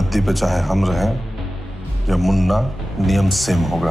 गद्दी पे चाहे हम रहें या मुन्ना, नियम सेम होगा।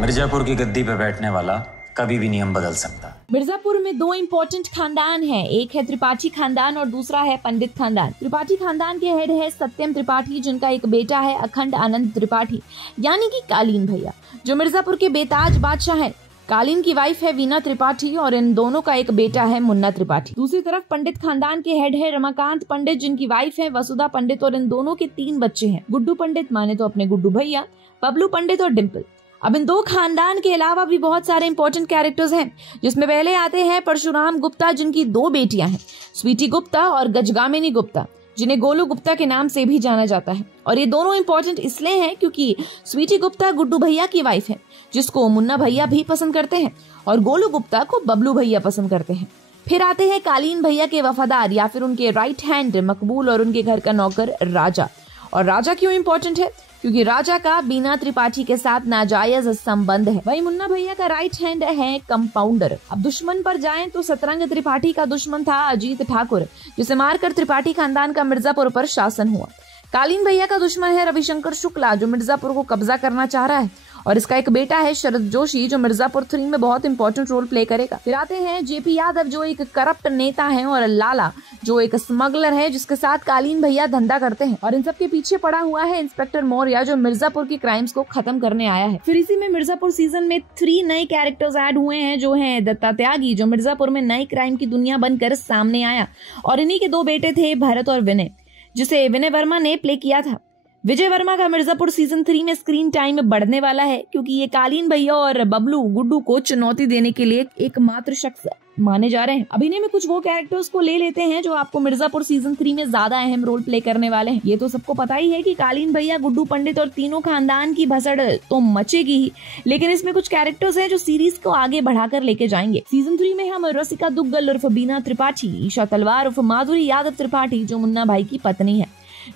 मिर्जापुर की गद्दी पे बैठने वाला कभी भी नियम बदल सकता है। मिर्जापुर में दो इम्पोर्टेंट खानदान हैं, एक है त्रिपाठी खानदान और दूसरा है पंडित खानदान। त्रिपाठी खानदान के हेड है सत्यम त्रिपाठी, जिनका एक बेटा है अखंड आनंद त्रिपाठी, यानी कि कालीन भैया, जो मिर्जापुर के बेताज बादशाह हैं। कालीन की वाइफ है वीना त्रिपाठी और इन दोनों का एक बेटा है मुन्ना त्रिपाठी। दूसरी तरफ पंडित खानदान के हेड है रमाकांत पंडित, जिनकी वाइफ है वसुधा पंडित और इन दोनों के 3 बच्चे हैं। गुड्डू पंडित माने तो अपने गुड्डू भैया, बबलू पंडित और डिम्पल। अब इन 2 खानदान के अलावा भी बहुत सारे इंपॉर्टेंट कैरेक्टर्स हैं, जिसमें पहले आते हैं परशुराम गुप्ता, जिनकी 2 बेटियां हैं, स्वीटी गुप्ता और गजगामिनी गुप्ता, जिन्हें गोलू गुप्ता के नाम से भी जाना जाता है। और ये दोनों इंपॉर्टेंट इसलिए हैं क्योंकि स्वीटी गुप्ता गुड्डू भैया की वाइफ है, जिसको मुन्ना भैया भी पसंद करते हैं, और गोलू गुप्ता को बबलू भैया पसंद करते हैं। फिर आते हैं कालीन भैया के वफादार या फिर उनके राइट हैंड मकबूल और उनके घर का नौकर राजा। और राजा क्यों इंपॉर्टेंट है? क्योंकि राजा का बीना त्रिपाठी के साथ नाजायज संबंध है। वही मुन्ना भैया का राइट हैंड है कंपाउंडर। अब दुश्मन पर जाएं तो सतरंग त्रिपाठी का दुश्मन था अजीत ठाकुर, जिसे मारकर त्रिपाठी खानदान का मिर्जापुर पर शासन हुआ। कालीन भैया का दुश्मन है रविशंकर शुक्ला, जो मिर्जापुर को कब्जा करना चाह रहा है, और इसका एक बेटा है शरद जोशी, जो मिर्जापुर 3 में बहुत इंपॉर्टेंट रोल प्ले करेगा। फिर आते हैं जेपी यादव, जो एक करप्ट नेता है, और लाला, जो एक स्मगलर है, जिसके साथ कालीन भैया धंधा करते हैं। और इन सब के पीछे पड़ा हुआ है इंस्पेक्टर मौर्य, जो मिर्जापुर की क्राइम्स को खत्म करने आया है। फिर इसी में मिर्जापुर सीजन में 3 नए कैरेक्टर्स ऐड हुए हैं, जो है दत्ता त्यागी, जो मिर्जापुर में नई क्राइम की दुनिया बनकर सामने आया, और इन्हीं के 2 बेटे थे भरत और विनय, जिसे विनय वर्मा ने प्ले किया था। विजय वर्मा का मिर्जापुर सीजन 3 में स्क्रीन टाइम बढ़ने वाला है, क्योंकि ये कालीन भैया और बबलू गुड्डू को चुनौती देने के लिए एकमात्र शख्स माने जा रहे हैं। अभिनय में कुछ वो कैरेक्टर्स को ले लेते हैं जो आपको मिर्जापुर सीजन 3 में ज्यादा अहम रोल प्ले करने वाले हैं। ये तो सबको पता ही है कि कालीन भैया, गुड्डू पंडित और तीनों खानदान की भसड़ तो मचेगी ही, लेकिन इसमें कुछ कैरेक्टर्स हैं जो सीरीज को आगे बढ़ाकर लेके जाएंगे। सीजन 3 में हम रसिका दुग्गल उर्फ बीना त्रिपाठी, ईशा तलवार उर्फ माधुरी यादव त्रिपाठी, जो मुन्ना भाई की पत्नी है,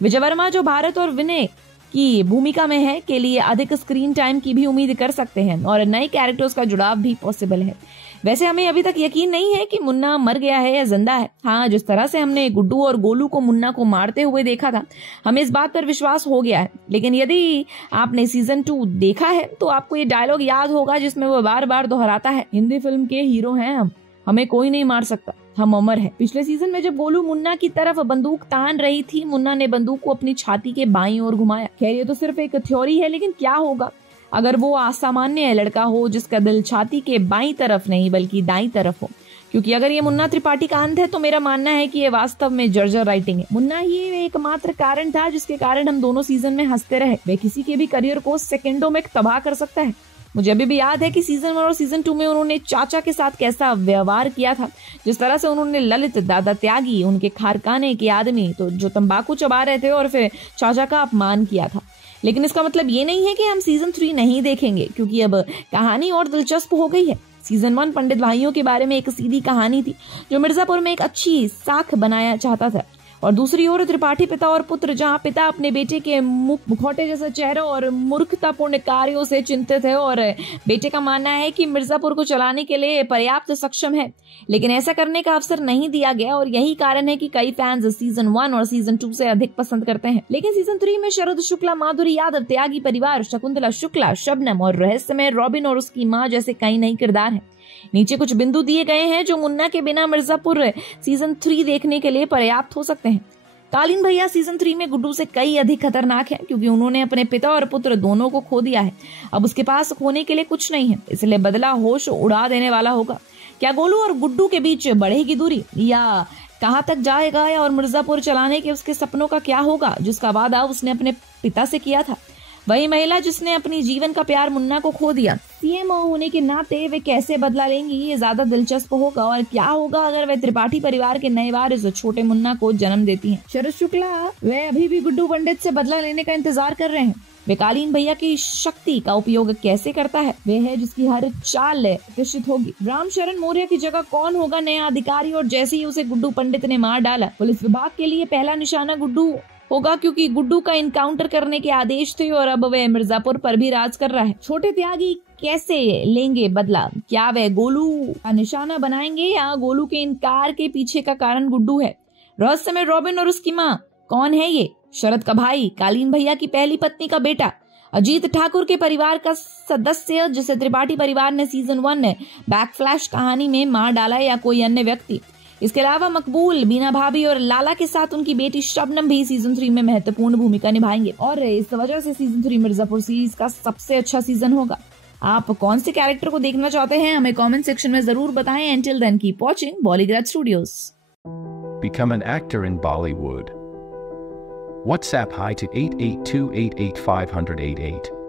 विजय वर्मा, जो भारत और विनय की भूमिका में है, के लिए अधिक स्क्रीन टाइम की भी उम्मीद कर सकते हैं, और नए कैरेक्टर्स का जुड़ाव भी पॉसिबल है। वैसे हमें अभी तक यकीन नहीं है कि मुन्ना मर गया है या जिंदा है। हाँ, जिस तरह से हमने गुड्डू और गोलू को मुन्ना को मारते हुए देखा था, हमें इस बात पर विश्वास हो गया है। लेकिन यदि आपने सीजन 2 देखा है तो आपको ये डायलॉग याद होगा, जिसमें वो बार बार दोहराता है, हिंदी फिल्म के हीरो हैं हम, हमें कोई नहीं मार सकता, हम अमर हैं। पिछले सीजन में जब गोलू मुन्ना की तरफ बंदूक तान रही थी, मुन्ना ने बंदूक को अपनी छाती के बाईं ओर घुमाया। खैर, ये तो सिर्फ एक थ्योरी है, लेकिन क्या होगा अगर वो असामान्य लड़का हो जिसका दिल छाती के बाईं तरफ नहीं बल्कि दाईं तरफ हो? क्योंकि अगर ये मुन्ना त्रिपाठी का अंत है तो मेरा मानना है कि ये वास्तव में जर्जर राइटिंग है। मुन्ना ही एकमात्र कारण था जिसके कारण हम दोनों सीजन में हंसते रहे। वे किसी के भी करियर को सेकंडों में तबाह कर सकता है। मुझे अभी भी याद है कि सीजन 1 और सीजन 2 में उन्होंने चाचा के साथ कैसा व्यवहार किया था, जिस तरह से उन्होंने ललित, दादा त्यागी, उनके खारकाने के आदमी तो जो तंबाकू चबा रहे थे, और फिर चाचा का अपमान किया था। लेकिन इसका मतलब ये नहीं है कि हम सीजन 3 नहीं देखेंगे, क्योंकि अब कहानी और दिलचस्प हो गई है। सीजन 1 पंडित भाइयों के बारे में एक सीधी कहानी थी, जो मिर्जापुर में एक अच्छी साख बनाया चाहता था, और दूसरी ओर त्रिपाठी पिता और पुत्र, जहां पिता अपने बेटे के मुखौटे जैसा चेहरा और मूर्खतापूर्ण कार्यों से चिंतित है, और बेटे का मानना है कि मिर्जापुर को चलाने के लिए पर्याप्त सक्षम है, लेकिन ऐसा करने का अवसर नहीं दिया गया, और यही कारण है कि कई फैंस सीजन 1 और सीजन 2 से अधिक पसंद करते हैं। लेकिन सीजन 3 में शरद शुक्ला, माधुरी यादव, त्यागी परिवार, शकुंतला शुक्ला, शबनम और रहस्यमय रॉबिन और उसकी माँ जैसे कई नई किरदार हैं। नीचे कुछ बिंदु दिए गए हैं जो मुन्ना के बिना मिर्जापुर सीजन 3 देखने के लिए पर्याप्त हो सकते हैं। कालीन भैया सीजन 3 में गुड्डू से कई अधिक खतरनाक है, क्योंकि उन्होंने अपने पिता और पुत्र दोनों को खो दिया है। अब उसके पास खोने के लिए कुछ नहीं है, इसलिए बदला होश उड़ा देने वाला होगा। क्या गोलू और गुड्डू के बीच बढ़ेगी दूरी, या कहां तक जाएगा, या और मिर्जापुर चलाने के उसके सपनों का क्या होगा, जिसका वादा उसने अपने पिता से किया था? वही महिला जिसने अपनी जीवन का प्यार मुन्ना को खो दिया, सीएम होने के नाते वे कैसे बदला लेंगी, ये ज्यादा दिलचस्प होगा। और क्या होगा अगर वे त्रिपाठी परिवार के नए वारिस छोटे मुन्ना को जन्म देती हैं? शरद शुक्ला वे अभी भी गुड्डू पंडित से बदला लेने का इंतजार कर रहे हैं। वे कालीन भैया की शक्ति का उपयोग कैसे करता है? वे है जिसकी हर चाल आकर्षित होगी। रामशरण मौर्य की जगह कौन होगा नया अधिकारी? और जैसे ही उसे गुड्डू पंडित ने मार डाला, पुलिस विभाग के लिए पहला निशाना गुड्डू होगा, क्योंकि गुड्डू का इनकाउंटर करने के आदेश थे, और अब वे मिर्जापुर पर भी राज कर रहा है। छोटे त्यागी कैसे लेंगे बदला? क्या वे गोलू का निशाना बनाएंगे, या गोलू के इनकार के पीछे का कारण गुड्डू है? रहस्यमय रॉबिन और उसकी माँ कौन है ये? शरद का भाई, कालीन भैया की पहली पत्नी का बेटा, अजीत ठाकुर के परिवार का सदस्य जिसे त्रिपाठी परिवार ने सीजन 1 में बैकफ्लैश कहानी में मार डाला, या कोई अन्य व्यक्ति? इसके अलावा मकबूल, बीना भाभी और लाला के साथ उनकी बेटी शबनम भी सीजन 3 में महत्वपूर्ण भूमिका निभाएंगे और इस वजह से सीजन 3 मिर्जापुर सीरीज का सबसे अच्छा सीजन होगा। आप कौन से कैरेक्टर को देखना चाहते हैं हमें कमेंट सेक्शन में जरूर बताएं। Until then, keep watching Bollygrad Studios. Become an actor in Bollywood. WhatsApp hi to 88288 588.